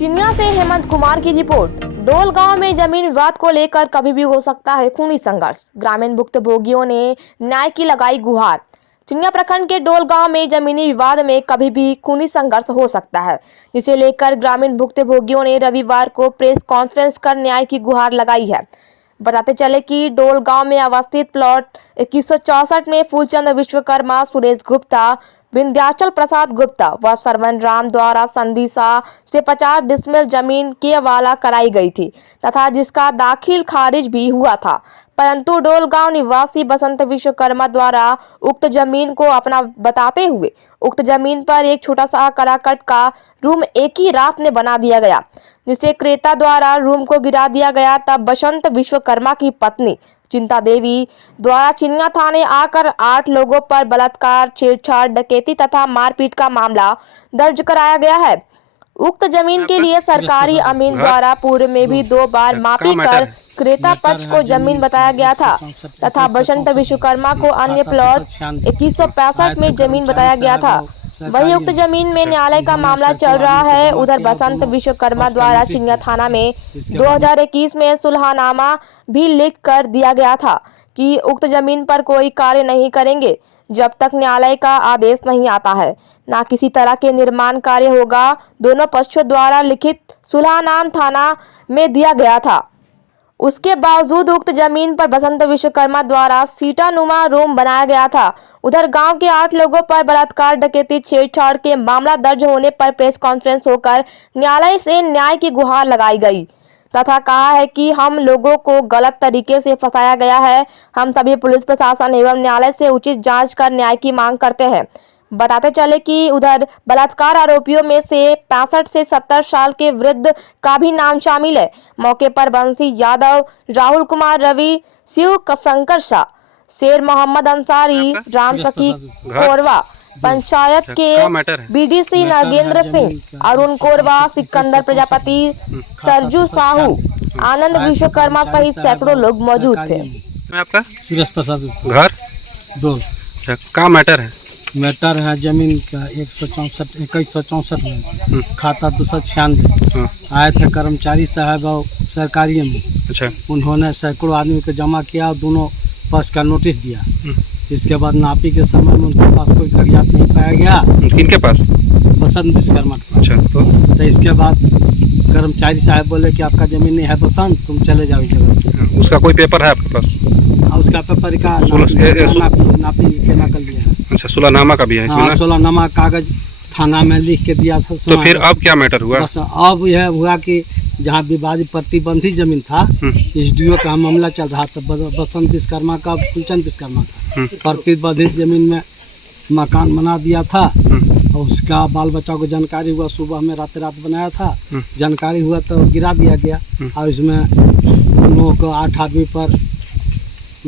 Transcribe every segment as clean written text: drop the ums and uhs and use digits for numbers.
चिन्या से हेमंत कुमार की रिपोर्ट। डोल गांव में जमीन विवाद को लेकर कभी भी हो सकता है खूनी संघर्ष। ग्रामीण भुक्तभोगियों ने न्याय की लगाई गुहार। चिन्या प्रखंड के डोल गांव में जमीनी विवाद में कभी भी खूनी संघर्ष हो सकता है, जिसे लेकर ग्रामीण भुक्तभोगियों ने रविवार को प्रेस कॉन्फ्रेंस कर न्याय की गुहार लगाई है। बताते चले कि डोल गांव में अवस्थित प्लॉट 2164 में फूलचंद विश्वकर्मा, सुरेश गुप्ता, विंध्याचल प्रसाद गुप्ता व सरवन राम द्वारा संदीसा से 50 डिसमिल जमीन के हवाला कराई गई थी तथा जिसका दाखिल खारिज भी हुआ था, परंतु डोल गांव निवासी बसंत विश्वकर्मा द्वारा उक्त जमीन को अपना बताते हुए उक्त जमीन पर एक छोटा सा कराकट का रूम एक ही रात में बना दिया गया, जिसे क्रेता द्वारा रूम को गिरा दिया गया। तब बसंत विश्वकर्मा की पत्नी चिंता देवी द्वारा चिन्या थाने आकर 8 लोगों पर बलात्कार, छेड़छाड़, डकैती तथा मारपीट का मामला दर्ज कराया गया है। उक्त जमीन के लिए सरकारी अमीन द्वारा पूर्व में भी 2 बार मापी कर क्रेता पक्ष को जमीन बताया गया था तथा बसंत विश्वकर्मा को अन्य प्लॉट 2165 में जमीन बताया गया था। वही उक्त जमीन में न्यायालय का मामला चल रहा है। उधर बसंत विश्वकर्मा द्वारा चिन्या थाना में 2021 में सुलहनामा भी लिख कर दिया गया था कि उक्त जमीन पर कोई कार्य नहीं करेंगे जब तक न्यायालय का आदेश नहीं आता है, ना किसी तरह के निर्माण कार्य होगा। दोनों पक्षों द्वारा लिखित सुलहनामा थाना में दिया गया था। उसके बावजूद उक्त जमीन पर बसंत विश्वकर्मा द्वारा सीटानुमा रूम बनाया गया था। उधर गांव के 8 लोगों पर बलात्कार, डकैती, छेड़छाड़ के मामला दर्ज होने पर प्रेस कॉन्फ्रेंस होकर न्यायालय से न्याय की गुहार लगाई गई तथा कहा है कि हम लोगों को गलत तरीके से फंसाया गया है। हम सभी पुलिस प्रशासन एवं न्यायालय से उचित जांच कर न्याय की मांग करते हैं। बताते चले कि उधर बलात्कार आरोपियों में से 65 से 70 साल के वृद्ध का भी नाम शामिल है। मौके पर बंसी यादव, राहुल कुमार, रवि, शिव शंकर शाह, शेर मोहम्मद अंसारी, राम सखी कोरवा, पंचायत के बीडीसी नागेंद्र सिंह, अरुण कोरवा, सिकंदर प्रजापति, सरजू साहू, आनंद विश्वकर्मा सहित सैकड़ों लोग मौजूद थे। आपका सुरेश प्रसाद घर डोल। क्या मैटर है? मैटर है जमीन का 2164 में खाता 296। आए थे कर्मचारी साहब और सरकारी में। अच्छा। उन्होंने सैकड़ों आदमी को जमा किया और दोनों पक्ष का नोटिस दिया। इसके बाद नापी के समय में उनके पास कोई कागजात नहीं पाया गया। किनके पास? बसंत विश्वकर्मा। अच्छा। तो इसके बाद कर्मचारी साहब बोले कि आपका जमीन नहीं है बसंत, तुम चले जाओ इस जगह से। उसका कोई पेपर है आपके पास? उसका पेपर का नापी के नकल दिया है। अच्छा, सुलहनामा का भी है इसमें ना? सुलहनामा कागज थाना में लिख के दिया था। तो फिर अब क्या मैटर हुआ? बस अब यह हुआ कि जहाँ विवादित प्रतिबंधित जमीन था, एसडीओ का मामला चल रहा था, बसंत विश्वकर्मा का, फूलचंद विश्वकर्मा का प्रतिबंधित जमीन में मकान बना दिया था और उसका बाल बच्चा को जानकारी हुआ। सुबह में रात बनाया था, जानकारी हुआ तो गिरा दिया गया। और इसमें उन लोगों को 8 आदमी पर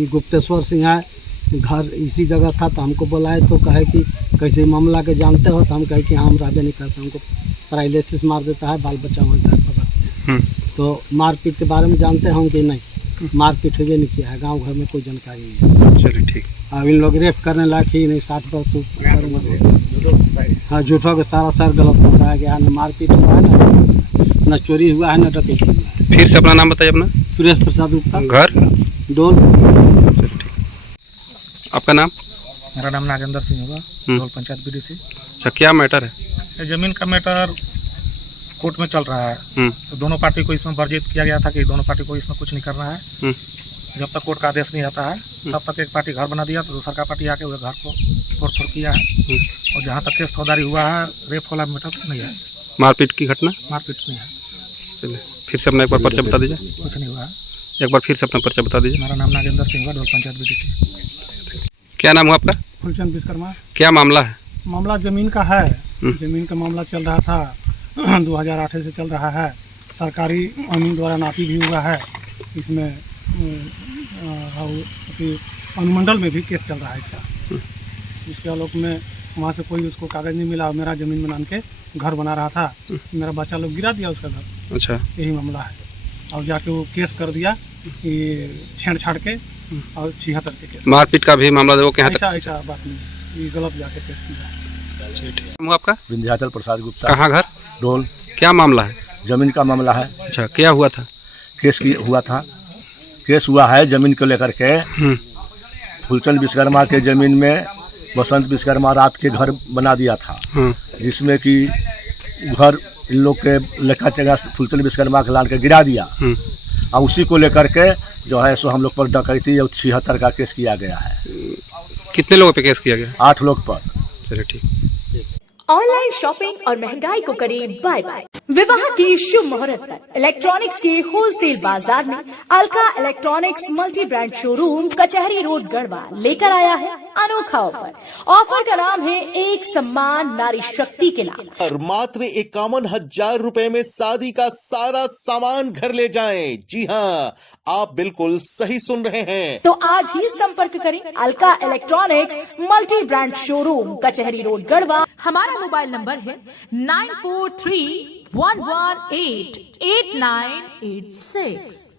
गुप्तेश्वर सिंह है, घर इसी जगह था, तो हमको बुलाए तो कहे कि कैसे मामला के जानते हो, तो हम कहे कि हाँ हम रहबे नहीं करते, हमको पैरालिसिस मार देता है, बाल बच्चा वहीं घर पकड़ते हैं। तो मारपीट के बारे में जानते हैं कि नहीं, मारपीट हुए नहीं किया है, गांव घर में कोई जानकारी नहीं है। चलिए ठीक। अब इन लोग रेप करने लायक ही नहीं, 60 वर्ष। हाँ, झूठों के सारा सर गलत फंसाया गया, न मारपीट हुआ है, न चोरी हुआ है, न डकैती हुआ है। फिर से अपना नाम बताइए अपना। सुरेश प्रसाद गुप्ता, घर डोल। आपका नाम? मेरा नाम नागेंद्र सिंह होगा, डोल पंचायत बीडीसी। अच्छा, क्या मैटर है? जमीन का मैटर कोर्ट में चल रहा है। तो दोनों पार्टी को इसमें वर्जित किया गया था कि दोनों पार्टी को इसमें कुछ नहीं करना है। जब तक कोर्ट का आदेश नहीं आता है तब तक एक पार्टी घर बना दिया, तो दूसरा का पार्टी आके घर को तोड़ किया है। और जहाँ तक केस फौजदारी हुआ है, रेप वाला मैटर नहीं है। मारपीट की घटना? मारपीट नहीं है। चलिए, फिर से अपना एक बार पर्चा बता दीजिए। कुछ नहीं हुआ है। एक बार फिर से अपना पर्चा बता दीजिए। मेरा नाम नागेंद्र सिंह होगा, डोल पंचायत बीडीसी। क्या नाम हुआ आपका? फूलचंद विश्वकर्मा। क्या मामला है? मामला जमीन का है। जमीन का मामला चल रहा था 2008 से चल रहा है। सरकारी अमीन द्वारा नापी भी हुआ है। इसमें अनुमंडल में भी केस चल रहा है इसका। इसके आलोक में वहाँ से कोई उसको कागज़ नहीं मिला। मेरा ज़मीन बना के घर बना रहा था, मेरा बच्चा लोग गिरा दिया उसका घर। अच्छा। यही मामला है। और जाके वो केस कर दिया कि छेड़छाड़ के और 76 के केस। मारपीट का भी मामला देखो क्या? ऐसा बात नहीं, ये गलत जाके केस किया है। आपका? विंध्याचल प्रसाद गुप्ता। कहाँ घर? डोल। क्या मामला है? जमीन का मामला है। अच्छा, क्या हुआ था? केस हुआ है जमीन को लेकर के। फूलचंद विश्वकर्मा के जमीन में बसंत विश्वकर्मा रात के घर बना दिया था, जिसमें कि घर इन लोग के लेखा चगा फूलचंद विश्वकर्मा के लाल के गिरा दिया, और उसी को लेकर के जो है सो हम लोग पर डकैती और 76 का केस किया गया है। कितने लोगों पे केस किया गया? 8 लोग पर। चलिए ठीक। ऑनलाइन शॉपिंग और महंगाई को करें बाय बाय। विवाह की शुभ मुहूर्त पर इलेक्ट्रॉनिक्स के होलसेल बाजार में Alka electronics multi brand showroom कचहरी रोड गढ़वा लेकर आया है अनोखा ऑफर का नाम है एक सम्मान नारी शक्ति के नाम। और मात्र 51,000 रुपए में शादी का सारा सामान घर ले जाएं। जी हाँ, आप बिल्कुल सही सुन रहे हैं। तो आज ही संपर्क करें Alka electronics multi brand showroom कचहरी रोड गढ़वा। हमारा मोबाइल नंबर है 9431188986।